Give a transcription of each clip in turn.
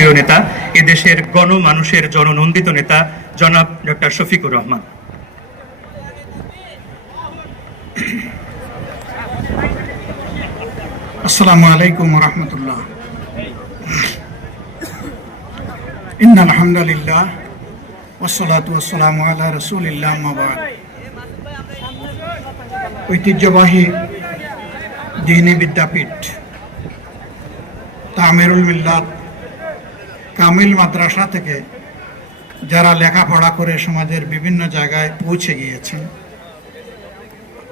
প্রিয় নেতা, এদেশের গণমানুষের জননন্দিত নেতা জনাব ডক্টর শফিকুর রহমান। আসসালামু আলাইকুম ওয়া রাহমাতুল্লাহ। ইন্নাল হামদুলিল্লাহ ওয়াসসালাতু ওয়াসসালামু আলা রাসূলিল্লাহ আম্মা বা'দ। ঐতিহ্যবাহী দ্বীনি বিদ্যাপীঠ তামিরুল মিল্লাত কামিল মাদ্রাসা থেকে যারা লেখাপড়া করে সমাজের বিভিন্ন জায়গায় পৌঁছে গিয়েছেন,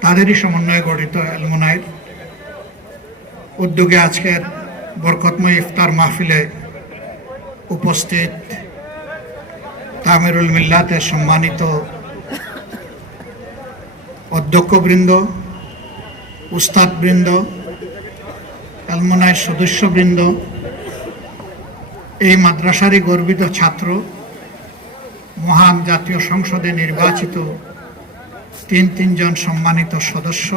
তাদেরই সমন্বয়ে গঠিত এলমনাইর উদ্যোগে আজকের বরকতময় ইফতার মাহফিলে উপস্থিত তামিরুল মিল্লাতের সম্মানিত অধ্যক্ষবৃন্দ, উস্তাদবৃন্দ, এলমনাইর সদস্যবৃন্দ, এই মাদ্রাসারই গর্বিত ছাত্র, মহান জাতীয় সংসদে নির্বাচিত তিনজন সম্মানিত সদস্য,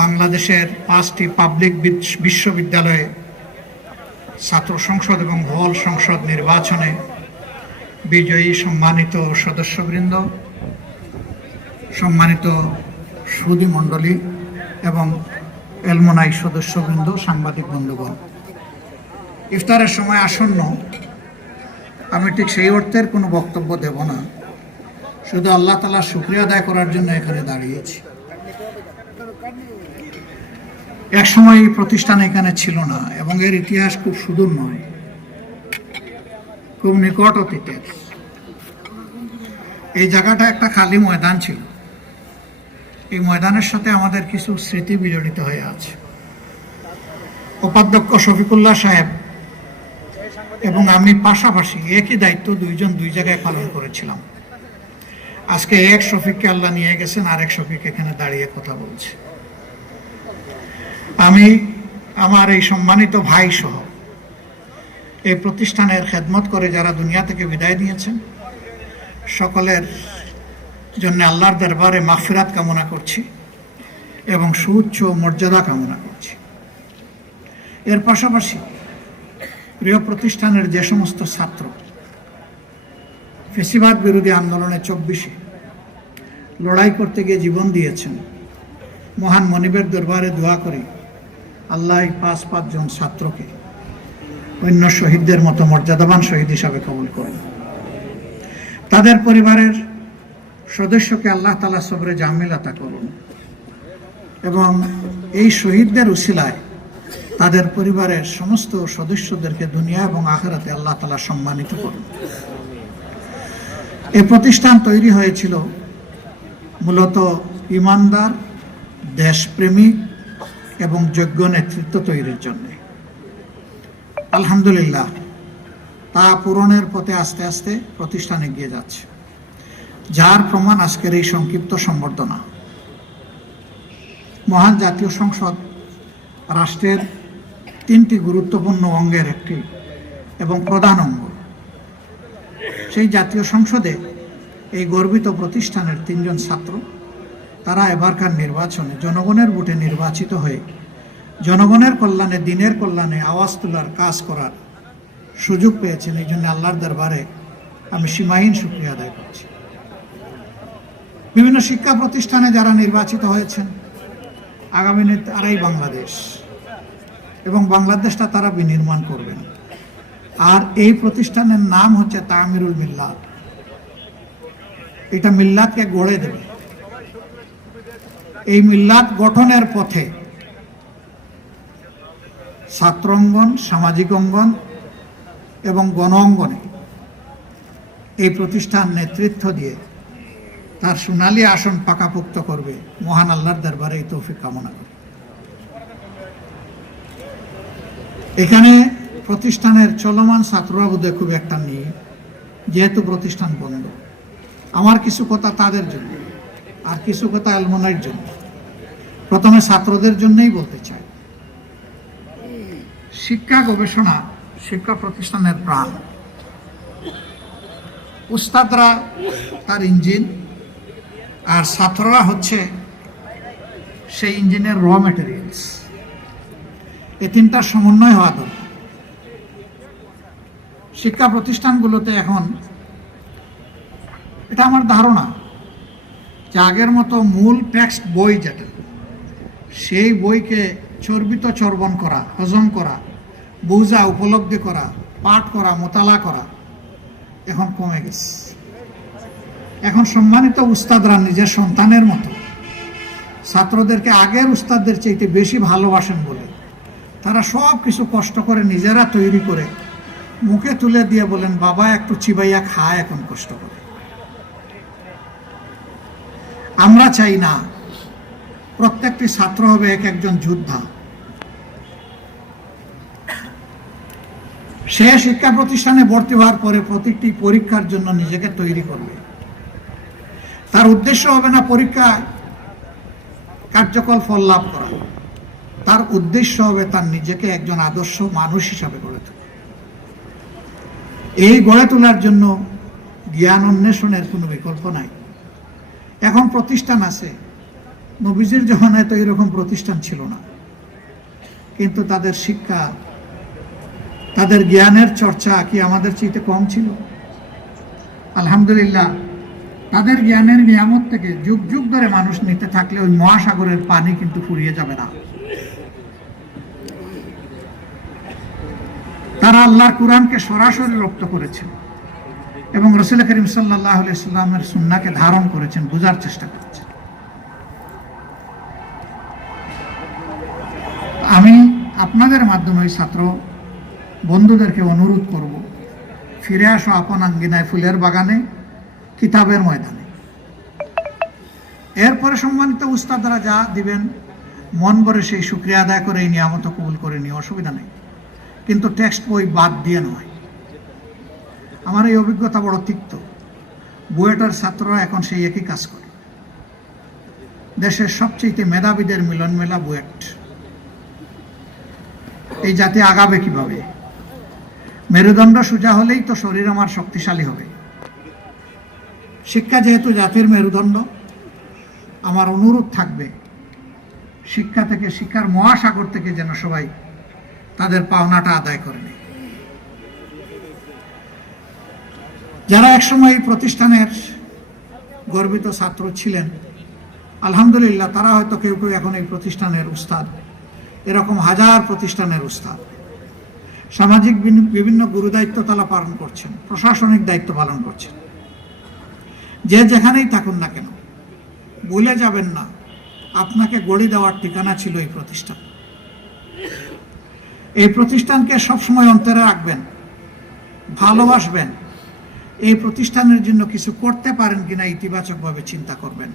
বাংলাদেশের 5টি পাবলিক বিশ্ববিদ্যালয়ে ছাত্র সংসদ এবং হল সংসদ নির্বাচনে বিজয়ী সম্মানিত সদস্যবৃন্দ, সম্মানিত সুধী মণ্ডলী এবং এলমনাই সদস্যবৃন্দ, সাংবাদিক বন্ধুগণ, ইফতারের সময় আসন্ন। আমি ঠিক সেই অর্থের কোনো বক্তব্য দেব না, শুধু আল্লাহ তাআলার শুকরিয়া আদায় করার জন্য এখানে দাঁড়িয়েছি। এক সময় এই প্রতিষ্ঠান এখানে ছিল না এবং এর ইতিহাস খুব সুদূর নয়, খুব নিকট অতীতের। এই জায়গাটা একটা খালি ময়দান ছিল। এই ময়দানের সাথে আমাদের কিছু স্মৃতি বিজড়িত হয়ে আছে। উপাধ্যক্ষ শফিকুল্লাহ সাহেব এবং আমি পাশাপাশি একই দায়িত্ব দুই জায়গায় পালন করেছিলাম। আজকে এক শফিককে আল্লাহ নিয়ে গেছেন, আরেক শফিক এখানে দাঁড়িয়ে কথা বলছে। আমি আমার এই সম্মানিত ভাই সহ এই প্রতিষ্ঠানের খেদমত করে যারা দুনিয়া থেকে বিদায় নিয়েছেন, সকলের জন্য আল্লাহর দরবারে মাগফিরাত কামনা করছি এবং সুউচ্চ মর্যাদা কামনা করছি। এর পাশাপাশি প্রিয় প্রতিষ্ঠানের যে সমস্ত ছাত্র ফ্যাসিবাদ বিরোধী আন্দোলনে 24-এ লড়াই করতে গিয়ে জীবন দিয়েছেন, মহান মনিবের দরবারে দোয়া করি আল্লাহ 5 জন ছাত্রকে অন্য শহীদদের মতো মর্যাদাবান শহীদ হিসাবে কবুল করেন। তাদের পরিবারের সদস্যকে আল্লাহ তাআলা সবরে জামিল আতা করুন এবং এই শহীদদের উসিলায় তাদের পরিবারের সমস্ত সদস্যদেরকে দুনিয়া এবং আখিরাতে আল্লাহ তাআলা সম্মানিত করুন। এই প্রতিষ্ঠান তৈরি হয়েছিল মূলত ইমানদার, দেশপ্রেমিক এবং যোগ্য নেতৃত্ব তৈরির জন্য। আলহামদুলিল্লাহ, তা পূরণের পথে আস্তে আস্তে প্রতিষ্ঠান এগিয়ে যাচ্ছে, যার প্রমাণ আজকের এই সংক্ষিপ্ত সম্বর্ধনা। মহান জাতীয় সংসদ রাষ্ট্রের 3টি গুরুত্বপূর্ণ অঙ্গের একটি এবং প্রধান অঙ্গ। সেই জাতীয় সংসদে এই গর্বিত প্রতিষ্ঠানের 3জন ছাত্র, তারা এবারকার নির্বাচনে জনগণের ভোটে নির্বাচিত হয়ে জনগণের কল্যাণে, দিনের কল্যাণে আওয়াজ তোলার কাজ করার সুযোগ পেয়েছেন। এই জন্য আল্লাহর দরবারে আমি সীমাহীন শুকরিয়া আদায় করছি। বিভিন্ন শিক্ষা প্রতিষ্ঠানে যারা নির্বাচিত হয়েছেন, আগামী দিনে তারাই বাংলাদেশ এবং বাংলাদেশটা তারা বিনির্মাণ করবেন। আর এই প্রতিষ্ঠানের নাম হচ্ছে তামিরুল মিল্লাত। এটা মিল্লাতকে গড়ে দেবে। এই মিল্লাত গঠনের পথে ছাত্র অঙ্গন, সামাজিক অঙ্গন এবং গণ অঙ্গনে এই প্রতিষ্ঠান নেতৃত্ব দিয়ে তার সোনালী আসন পাকাপোক্ত করবে। মহান আল্লাহর দরবারে এই তৌফিক কামনা করি। এখানে প্রতিষ্ঠানের চলমান ছাত্ররা বোধহয় খুব একটা নেই, যেহেতু প্রতিষ্ঠান বন্ধ। আমার কিছু কথা তাদের জন্য আর কিছু কথা এলমনাইর জন্য। প্রথমে ছাত্রদের জন্যই বলতে চাই, শিক্ষা গবেষণা শিক্ষা প্রতিষ্ঠানের প্রাণ। উস্তাদরা তার ইঞ্জিন, আর ছাত্ররা হচ্ছে সেই ইঞ্জিনের র মেটেরিয়ালস। এই 3টার সমন্বয় হওয়া দরকার। শিক্ষা প্রতিষ্ঠানগুলোতে এখন, এটা আমার ধারণা, যে আগের মতো মূল টেক্সট বই যেটা, সেই বইকে চর্বিত চর্বণ করা, হজম করা, বোঝা, উপলব্ধি করা, পাঠ করা, মোতালা করা এখন কমে গেছে। এখন সম্মানিত উস্তাদরা নিজের সন্তানের মতো ছাত্রদেরকে আগের উস্তাদদের চাইতে বেশি ভালোবাসেন বলে তারা সব কিছু কষ্ট করে নিজেরা তৈরি করে মুখে তুলে দিয়ে বলেন, বাবা একটু চিবাইয়া খায় এখন কষ্ট করে। আমরা চাই না প্রত্যেকটি ছাত্র হবে এক একজন যোদ্ধা। সে শিক্ষা প্রতিষ্ঠানে ভর্তি হওয়ার পরে প্রতিটি পরীক্ষার জন্য নিজেকে তৈরি করবে। তার উদ্দেশ্য হবে না পরীক্ষা কার্যকর ফল লাভ করা, তার উদ্দেশ্য হবে তার নিজেকে একজন আদর্শ মানুষ হিসাবে গড়ে তোলা। এই গড়ে তোলার জন্য জ্ঞান অন্বেষণের কোনো বিকল্প নাই। এখন প্রতিষ্ঠান আছে, নবীজির জমানায় তো এরকম প্রতিষ্ঠান ছিল না, কিন্তু তাদের শিক্ষা, তাদের জ্ঞানের চর্চা কি আমাদের চাইতে কম ছিল? আলহামদুলিল্লাহ, তাদের জ্ঞানের নিয়ামত থেকে যুগ যুগ ধরে মানুষ নিতে থাকলে ওই মহাসাগরের পানি কিন্তু ফুরিয়ে যাবে না। তারা আল্লাহর কুরআনকে সরাসরি রপ্ত করেছেন এবং রাসূল করিম সাল্লাল্লাহু আলাইহি সাল্লামের সুন্নাহকে ধারণ করেছেন, বোঝার চেষ্টা করেছেন। আমি আপনাদের মাধ্যমে ওই ছাত্র বন্ধুদেরকে অনুরোধ করব, ফিরে আসো আপন আঙ্গিনায়, ফুলের বাগানে, কিতাবের ময়দানে। এরপরে সম্মানিত উস্তাদরা যা দিবেন মন ভরে সেই শুকরিয়া আদায় করে এই নিয়ামত কবুল করে নিয়ে অসুবিধা নেই, কিন্তু টেক্সট বই বাদ দিয়ে নয়। আমার এই অভিজ্ঞতা বড় তিক্ত। বুয়েটার ছাত্ররা এখন সেই একই কাজ করে। দেশের সবচেয়ে মেধাবীদের মিলন মেলা বুয়েট। এই জাতি আগাবে কিভাবে? মেরুদণ্ড সোজা হলেই তো শরীর আমার শক্তিশালী হবে। শিক্ষা যেহেতু জাতির মেরুদণ্ড, আমার অনুরোধ থাকবে শিক্ষা থেকে, শিক্ষার মহাসাগর থেকে যেন সবাই তাদের পাওনাটা আদায় করে নেয়। যারা একসময় এই প্রতিষ্ঠানের গর্বিত ছাত্র ছিলেন, আলহামদুলিল্লাহ, তারা হয়তো কেউ কেউ এখন এই প্রতিষ্ঠানের উস্তাদ, এরকম হাজার প্রতিষ্ঠানের উস্তাদ। সামাজিক বিভিন্ন গুরুদায়িত্ব তারা পালন করছেন, প্রশাসনিক দায়িত্ব পালন করছেন। যে যেখানেই থাকুন না কেন, ভুলে যাবেন না আপনাকে গড়ে দেওয়ার ঠিকানা ছিল এই প্রতিষ্ঠান। এই প্রতিষ্ঠানকে সবসময় অন্তরে রাখবেন, ভালোবাসবেন। এই প্রতিষ্ঠানের জন্য কিছু করতে পারেন কিনা ইতিবাচকভাবে চিন্তা করবেন।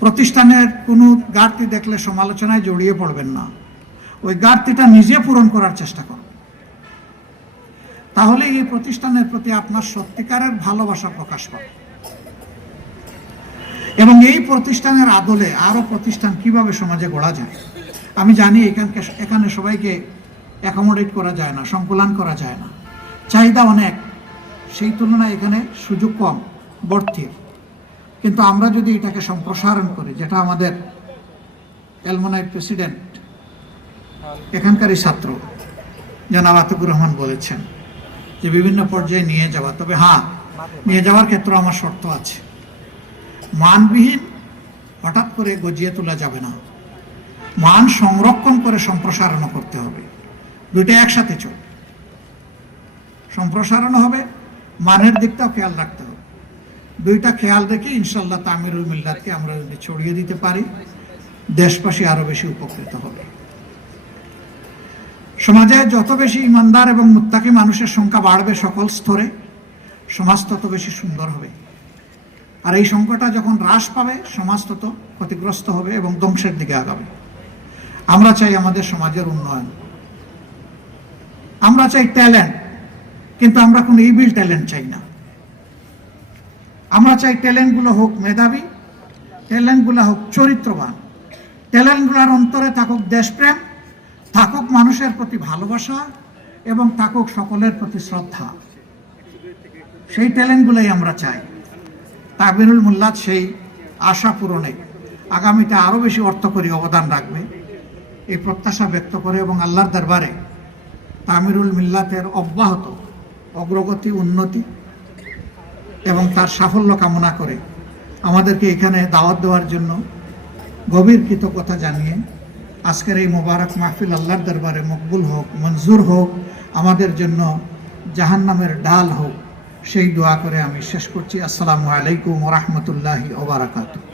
প্রতিষ্ঠানের কোনো ঘাটতি দেখলে সমালোচনায় জড়িয়ে পড়বেন না, ওই ঘাটতিটা নিজে পূরণ করার চেষ্টা করুন। তাহলে এই প্রতিষ্ঠানের প্রতি আপনার সত্যিকারের ভালোবাসা প্রকাশ পাবে। এবং এই প্রতিষ্ঠানের আদলে আরো প্রতিষ্ঠান কিভাবে সমাজে গড়া যায়। আমি জানি এখানে সবাইকে অ্যাকোমোডেট করা যায় না, সংকুলান করা যায় না, চাহিদা অনেক, সেই তুলনায় এখানে সুযোগ কম ভর্তির। কিন্তু আমরা যদি এটাকে সম্প্রসারণ করি, যেটা আমাদের এলমনাই প্রেসিডেন্ট, এখানকারই ছাত্র জনাব আতিকুর রহমান বলেছেন যে বিভিন্ন পর্যায়ে নিয়ে যাওয়া, তবে হ্যাঁ, নিয়ে যাওয়ার ক্ষেত্রে আমার শর্ত আছে। মানবিহীন হঠাৎ করে গজিয়ে তোলা যাবে না, মান সংরক্ষণ করে সম্প্রসারণ করতে হবে। দুইটা একসাথে চলবে, সম্প্রসারণ হবে, মানের দিকটাও খেয়াল রাখতে হবে। দুইটা খেয়াল রেখে ইনশাল্লাহ তামিরুল মিল্লাতকে আমরা যদি ছড়িয়ে দিতে পারি, দেশবাসী আরো বেশি উপকৃত হবে। সমাজে যত বেশি ইমানদার এবং মুত্তাকি মানুষের সংখ্যা বাড়বে সকল স্তরে, সমাজ তত বেশি সুন্দর হবে। আর এই সংখ্যাটা যখন হ্রাস পাবে, সমাজ তত ক্ষতিগ্রস্ত হবে এবং ধ্বংসের দিকে আগাবে। আমরা চাই আমাদের সমাজের উন্নয়ন, আমরা চাই ট্যালেন্ট, কিন্তু আমরা কোনো ইভিল ট্যালেন্ট চাই না। আমরা চাই ট্যালেন্টগুলো হোক মেধাবী, ট্যালেন্টগুলো হোক চরিত্রবান, ট্যালেন্টগুলোর অন্তরে থাকুক দেশপ্রেম, থাকুক মানুষের প্রতি ভালোবাসা এবং থাকুক সকলের প্রতি শ্রদ্ধা। সেই ট্যালেন্টগুলোই আমরা চাই। তামিরুল মিল্লাত সেই আশা পূরণে আগামীতে আরো বেশি অর্থকরী অবদান রাখবে, এই প্রত্যাশা ব্যক্ত করে এবং আল্লাহর দরবারে তামিরুল মিল্লাতের অব্যাহত অগ্রগতি, উন্নতি এবং তার সাফল্য কামনা করে আমাদেরকে এখানে দাওয়াত দেওয়ার জন্য গভীর কৃতজ্ঞতা জানিয়ে আজকের এই মোবারক মাহফিল আল্লাহর দরবারে মকবুল হোক, মঞ্জুর হোক, আমাদের জন্য জাহান্নামের ডাল হোক, সেই দোয়া করে আমি শেষ করছি। আসসালামু আলাইকুম ওয়া রাহমাতুল্লাহি ওয়া বারাকাতুহু।